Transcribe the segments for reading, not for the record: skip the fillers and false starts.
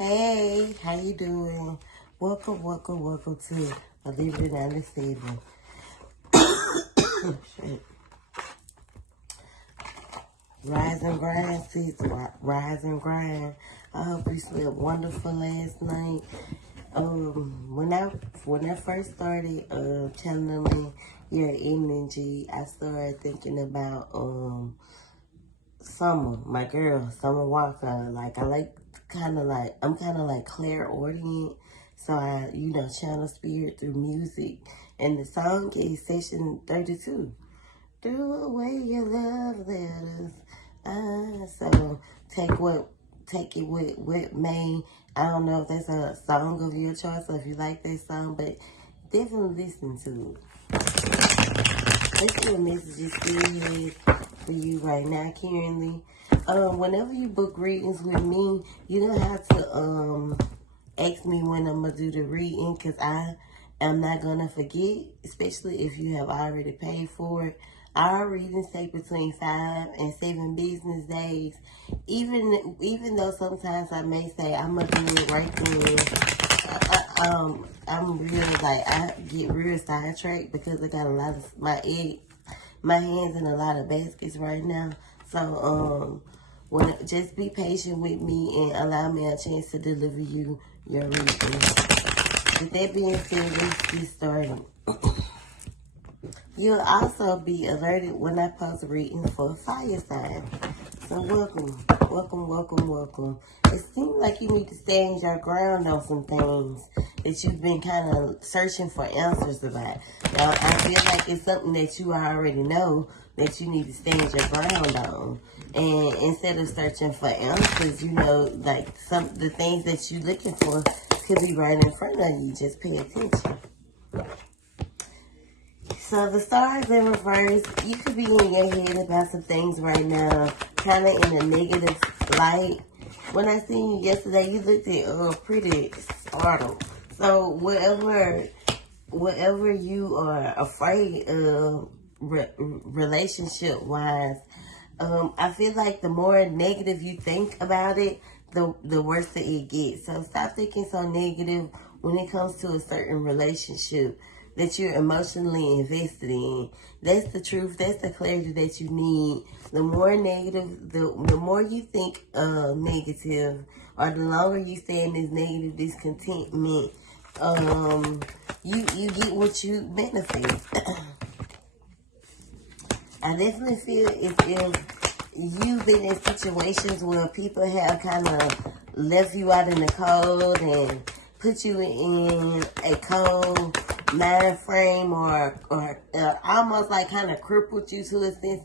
Hey, how you doing? Welcome to a Leave It On the Table. Rise and grind, sis. Rise and grind. I hope you slept wonderful last night. When I first started channeling your energy, I started thinking about Summer, my girl, Summer Walker. I'm kind of like clairaudient. So I, channel spirit through music. And the song is Session 32. Do away your love letters. So take it with me. I don't know if that's a song of your choice or if you like that song, but definitely listen to it. Let's see what messages still is for you right now, Karen Lee. Whenever you book readings with me, you don't have to ask me when I'm gonna do the reading, because I am not gonna forget, especially if you have already paid for it. Our readings take between 5 and 7 business days. Even though sometimes I may say I'm gonna do it right then, I get real sidetracked because I got a lot of my hands in a lot of baskets right now. So just be patient with me and allow me a chance to deliver you your reading. With that being said, let's get started. You'll also be alerted when I post readings for a fire sign. So welcome. It seems like you need to stand your ground on some things that you've been kind of searching for answers about. Now, I feel like it's something that you already know that you need to stand your ground on. And instead of searching for answers, like the things that you're looking for could be right in front of you. Just pay attention. So the stars in reverse, you could be in your head about some things right now, kind of in a negative light. When I seen you yesterday, you looked at pretty startled. So whatever you are afraid of relationship wise, I feel like the more negative you think about it, the worse that it gets. So stop thinking so negative when it comes to a certain relationship that you're emotionally invested in. That's the truth. That's the clarity that you need. The more negative, the more you think negative, or the longer you stay in this negative discontentment, you get what you benefit. I definitely feel if you've been in situations where people have kind of left you out in the cold and put you in a cold mind frame, or almost like kind of crippled you to a sense.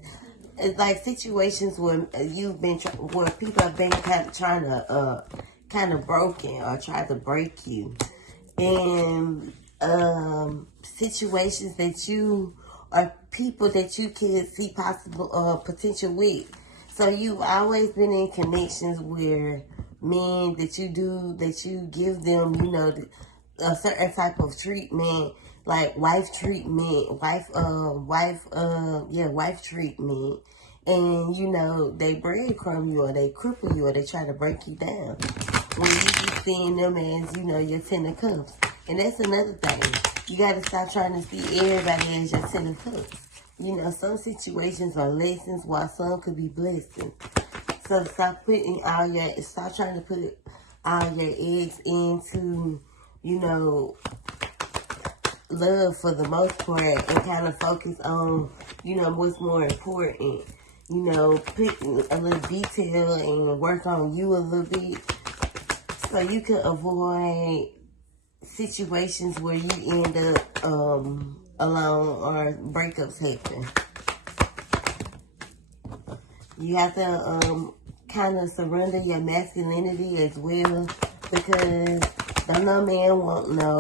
It's like situations where where people have been kind of trying to kind of broken or try to break you, and situations that you or people that you can see possible potential with. So you've always been in connections where men that you give them, a certain type of treatment, like wife treatment, wife treatment. And, they breadcrumb you, or they cripple you, or they try to break you down. When you keep seeing them as, your 10 of cups. And that's another thing. You got to stop trying to see everybody as your 10 of cups. Some situations are lessons, while some could be blessings. So stop trying to put all your eggs into, love for the most part, and kind of focus on, what's more important. Put a little detail and work on you a little bit, so you can avoid situations where you end up alone or breakups happen. You have to kind of surrender your masculinity as well, because no man want no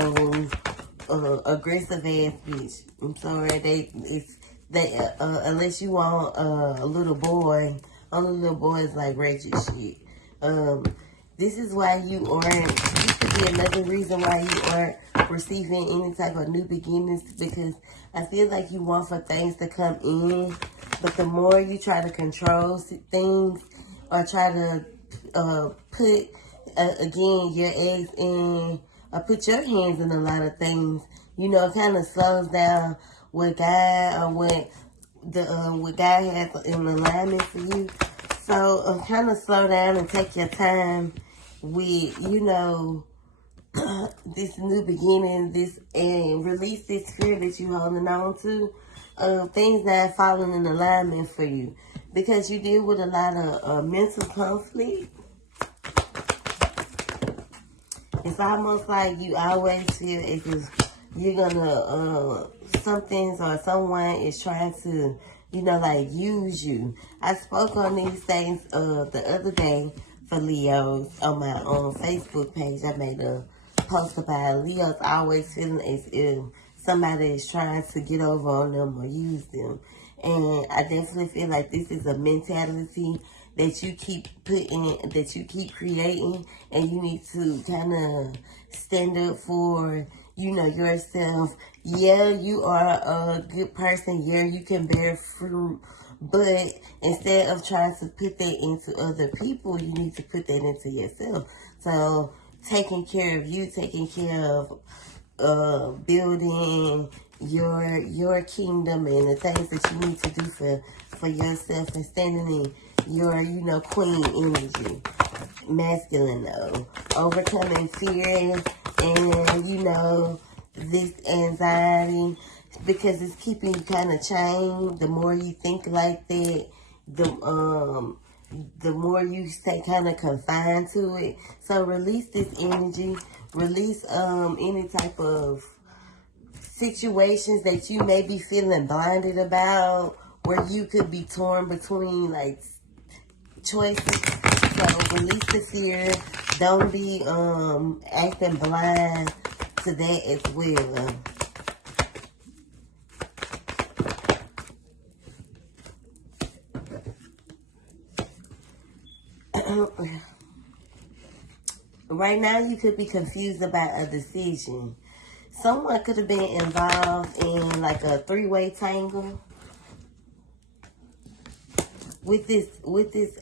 aggressive ass bitch. I'm sorry, unless you want a little boy. Only little boys like ratchet shit. This is why this could be another reason why you aren't receiving any type of new beginnings, because I feel like you want for things to come in, but the more you try to control things or try to put again, your eggs in, or put your hands in a lot of things. You know, it kind of slows down what God, or what God has in alignment for you. So kind of slow down and take your time with, you know, this new beginning, and release this fear that you're holding on to. Things not falling in alignment for you, because you deal with a lot of mental conflict. It's almost like you always feel as if you're gonna, some things or someone is trying to, you know, like use you. I spoke on these things the other day for Leos on my Facebook page. I made a post about Leos always feeling as if somebody is trying to get over on them or use them. And I definitely feel like this is a mentality that you keep putting, that you keep creating, and you need to kind of stand up for, you know, yourself. Yeah, you are a good person. Yeah, you can bear fruit. But instead of trying to put that into other people, you need to put that into yourself. So taking care of you, taking care of building your kingdom and the things that you need to do for yourself, and standing in your, you know, queen energy, masculine though, overcoming fear and, you know, this anxiety, because it's keeping you kind of chained. The more you think like that, the more you stay kind of confined to it. So release this energy, release any type of situations that you may be feeling blinded about, where you could be torn between like choices. So release the fear. Don't be acting blind to that as well. Right now, you could be confused about a decision. Someone could have been involved in like a three-way tangle with this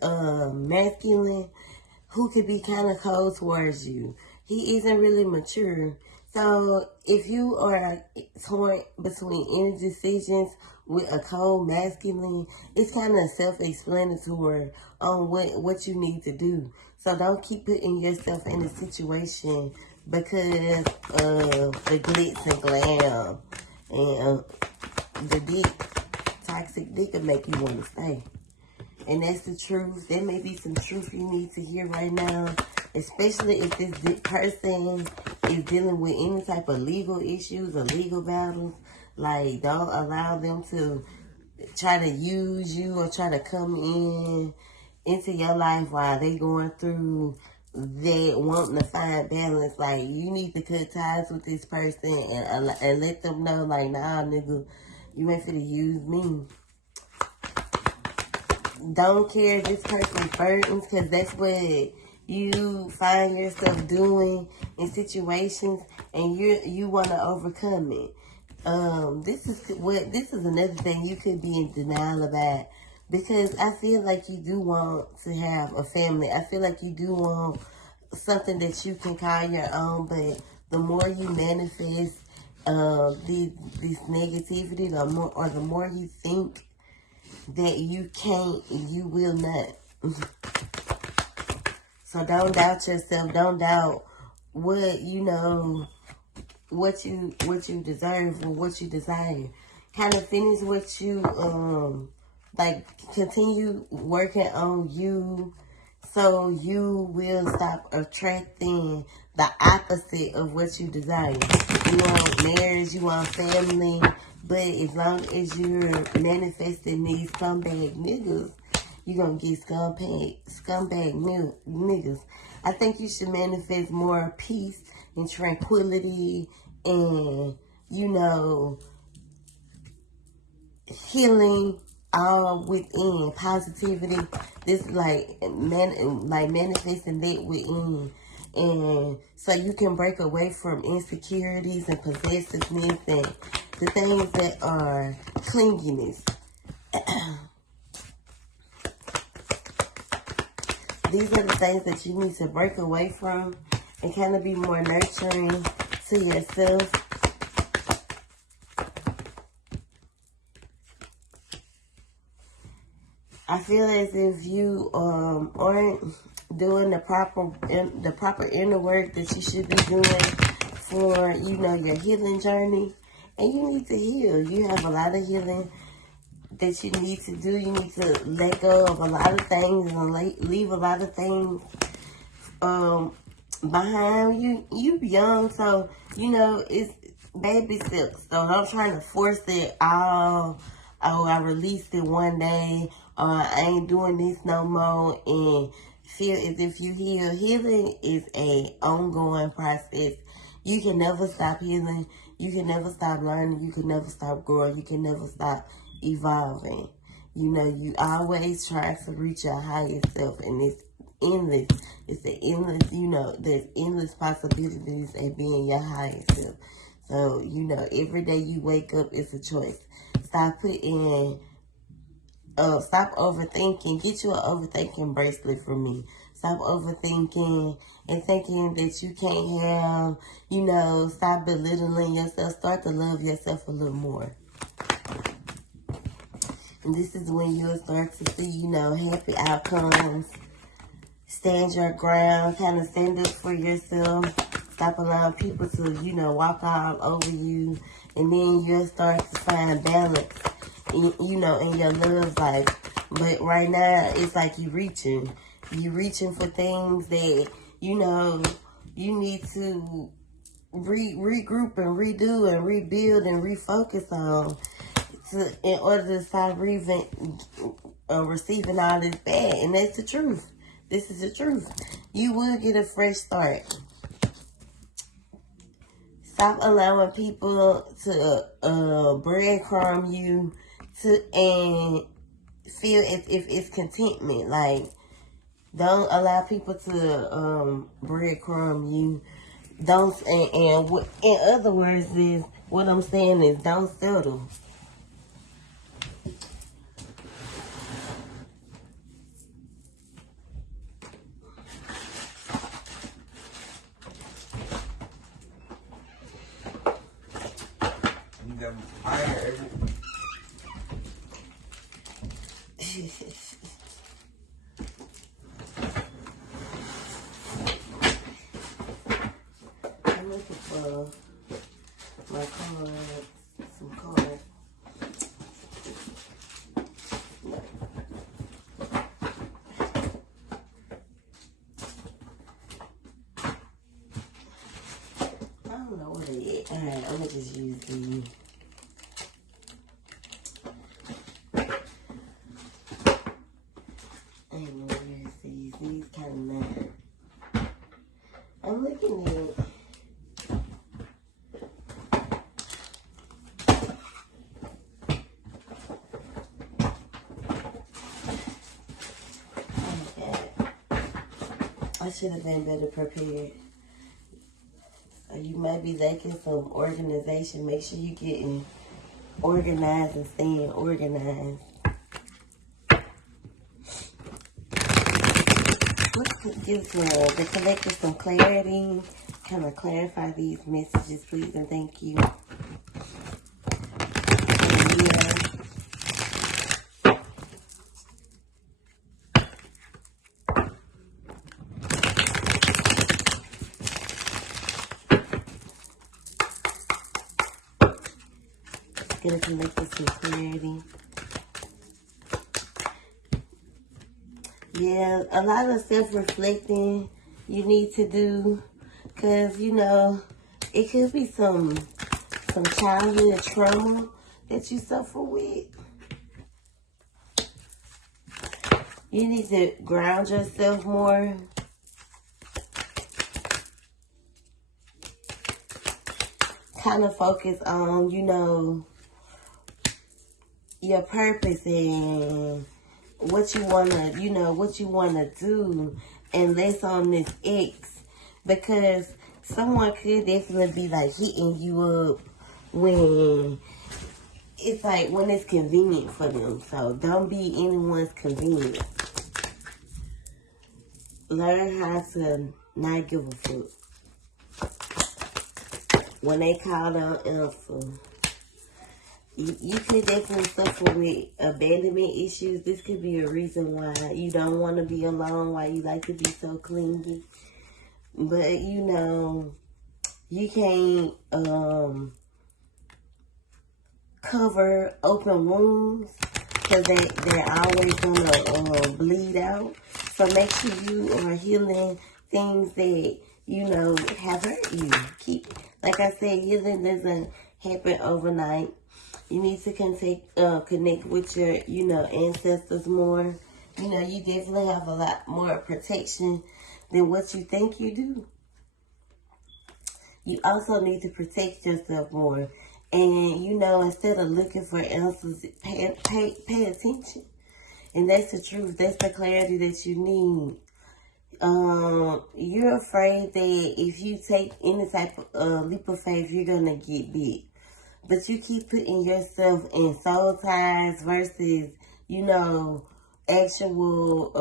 masculine, who could be kind of cold towards you. He isn't really mature. So if you are torn between any decisions with a cold masculine, it's kind of self-explanatory on what you need to do. So don't keep putting yourself in a situation because of the glitz and glam. And the toxic dick will make you want to stay. And that's the truth. There may be some truth you need to hear right now, especially if this person is dealing with any type of legal issues or legal battles. Like, don't allow them to try to use you or try to come into your life while they going through that, wanting to find balance. Like, you need to cut ties with this person and let them know, like, nah, nigga, you ain't finna use me. Don't carry this person's burdens, because that's what you find yourself doing in situations, and you want to overcome it. This is another thing you could be in denial about, because I feel like you do want to have a family. I feel like you do want something that you can call your own, but the more you manifest this negativity, the more you think that you can't, you will not. So don't doubt yourself. Don't doubt what you know, what you deserve or what you desire. Kind of finish what you like. Continue working on you, so you will stop attracting the opposite of what you desire. You want marriage, you want family, but as long as you're manifesting these scumbag niggas, you're going to get scumbag niggas. I think you should manifest more peace and tranquility and, you know, healing all within, positivity. This like manifesting that within. And so you can break away from insecurities and possessiveness and the things that are clinginess. these are the things that you need to break away from and kind of be more nurturing to yourself. I feel as if you aren't doing the proper inner work that you should be doing for, you know, your healing journey. And you need to heal. You have a lot of healing that you need to do. You need to let go of a lot of things and leave a lot of things behind. You young, so, you know, it's baby steps. So I'm trying to force it all. Oh, I released it one day. I ain't doing this no more. And feel as if you heal. Healing is a ongoing process. You can never stop healing. You can never stop learning. You can never stop growing. You can never stop evolving. You know, you always try to reach your highest self, and it's endless. It's the endless, you know, there's endless possibilities at being your highest self. So, you know, every day you wake up, it's a choice. Stop overthinking. Get you an overthinking bracelet from me. Stop overthinking and thinking that you can't have, you know, stop belittling yourself. Start to love yourself a little more. And this is when you'll start to see, you know, happy outcomes. Stand your ground, kind of stand up for yourself. Stop allowing people to, you know, walk all over you. And then you'll start to find balance, you know, in your love life. But right now, it's like you're reaching for things that, you know, you need to regroup and redo and rebuild and refocus on in order to stop receiving all this bad. And that's the truth. This is the truth. You will get a fresh start. Stop allowing people to breadcrumb you and feel as if it's contentment. Like, don't allow people to breadcrumb you. Don't, and what, in other words, is what I'm saying is don't settle. You got fire everywhere. I'm looking for my cards, some cards. I don't know what it is. Alright, I'm gonna just use these. I don't know where it's these. These kind of mad. I'm looking at it. I should have been better prepared. You might be lacking some organization. Make sure you're getting organized and staying organized. Let's give the collective some clarity. Kind of clarify these messages, please, and thank you. Yeah. Gonna connect with some clarity. Yeah, a lot of self-reflecting you need to do, because, you know, it could be some childhood trauma that you suffer with. You need to ground yourself more. Kind of focus on, you know, your purpose and what you wanna, you know, what you wanna do, and less on this X, because someone could definitely be like hitting you up when it's like when it's convenient for them. So don't be anyone's convenience. learn how to not give a fuck. When they call on answer. You could definitely suffer with abandonment issues. This could be a reason why you don't want to be alone, why you like to be so clingy. But, you know, you can't cover open wounds because they're always going to bleed out. So make sure you are healing things that, you know, have hurt you. Like I said, healing doesn't happen overnight. You need to connect with your, you know, ancestors more. You know, you definitely have a lot more protection than what you think you do. You also need to protect yourself more. And, you know, instead of looking for answers, pay attention. And that's the truth. That's the clarity that you need. You're afraid that if you take any type of leap of faith, you're going to get bit. But you keep putting yourself in soul ties versus, you know, actual,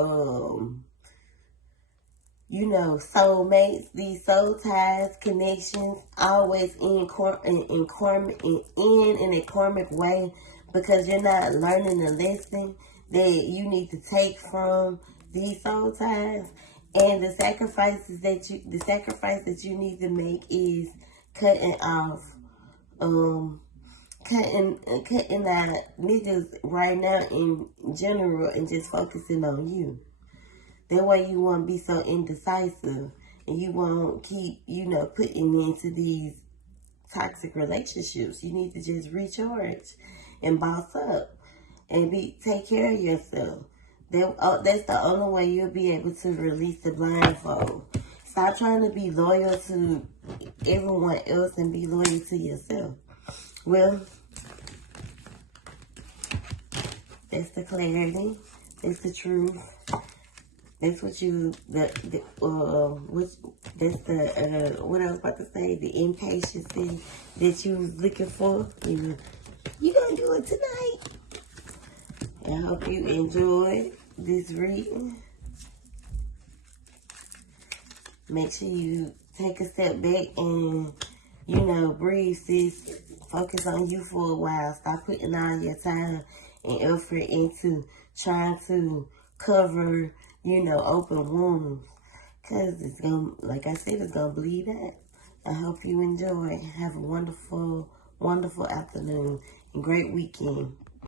you know, soulmates. These soul ties, connections, always in a karmic way, because you're not learning the lesson that you need to take from these soul ties. And the sacrifice that you need to make is cutting off. Cutting out niggas right now in general and just focusing on you. That way you won't be so indecisive and you won't keep, you know, putting into these toxic relationships. You need to just recharge and boss up and take care of yourself. That's the only way you'll be able to release the blindfold. Stop trying to be loyal to everyone else and be loyal to yourself. Well, that's the clarity. That's the truth. That's what what I was about to say, the impatience that you was looking for. You gonna do it tonight. I hope you enjoyed this reading. Make sure you take a step back and, you know, breathe, sis. Focus on you for a while. Stop putting all your time and effort into trying to cover, you know, open wounds. Because it's going to, like I said, it's going to bleed out. I hope you enjoy. Have a wonderful, wonderful afternoon and great weekend.